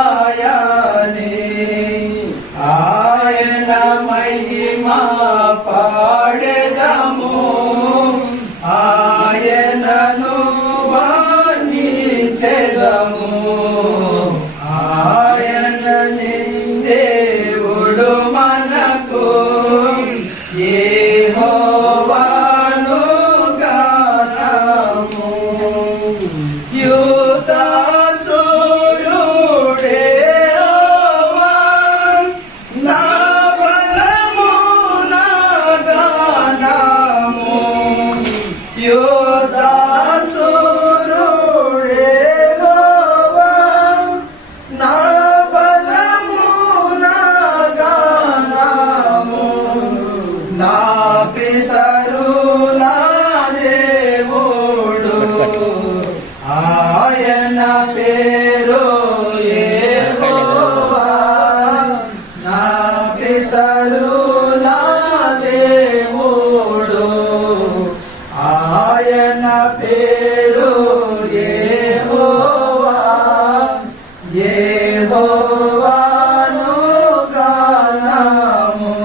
అనుకూలాక్షకుడాయని ఆయన మహిమా పితరు నా దేవుడు ఆయన పేరు ఏవోవా ఏవోవాను గానము.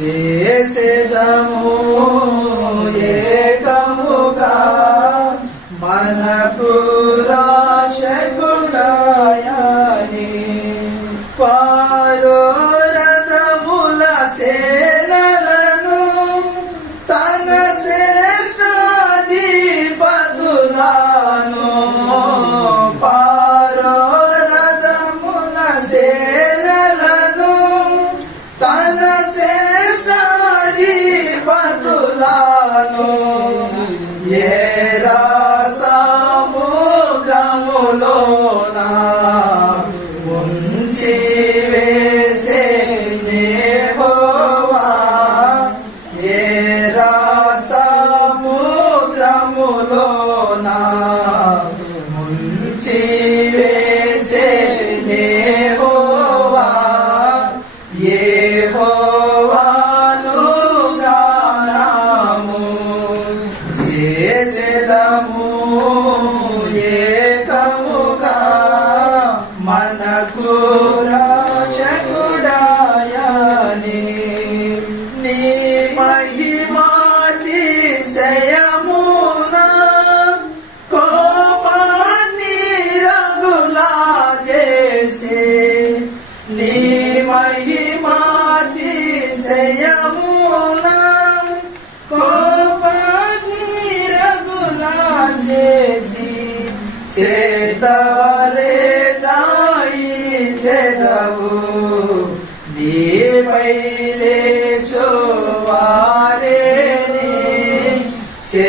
చేసేదము ఏకముగా. మనకు రక్షకుడాయని వారు ಸೇವೆ మనకు రాచకుడాయని నీ మహిమాతి మహిమాతిశయమున కోపాన్ని రగులా చేసే. నీ మహిమాతి శయము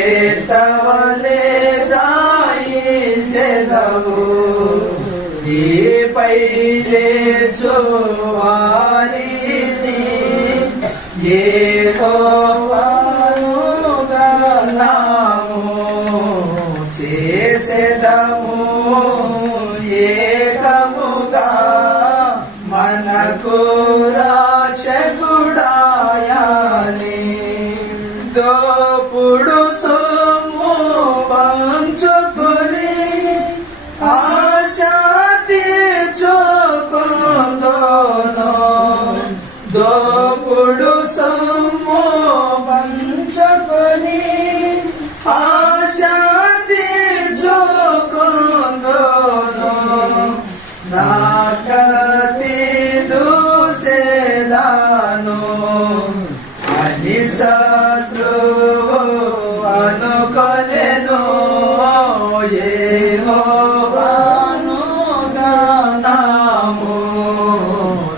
చేతవలే దాయి చెదవు నీపై లేచోవారిని ఏ నాము చేసెదము ఏకముగా మనకు రాచకుడాయని దోపుడు దోపుడు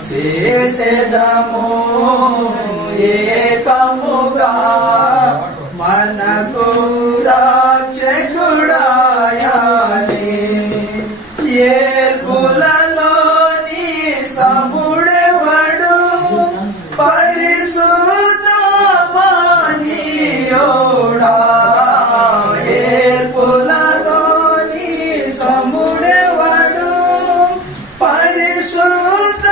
చేసేదము ఏకముగా మనకు రాక్షకుడాయని ఏర్పులలోని సముడెవడు? పరిశుద్ధమానియోడా? ఏర్పులలోని సముడెవడు? పరిశుద్ధ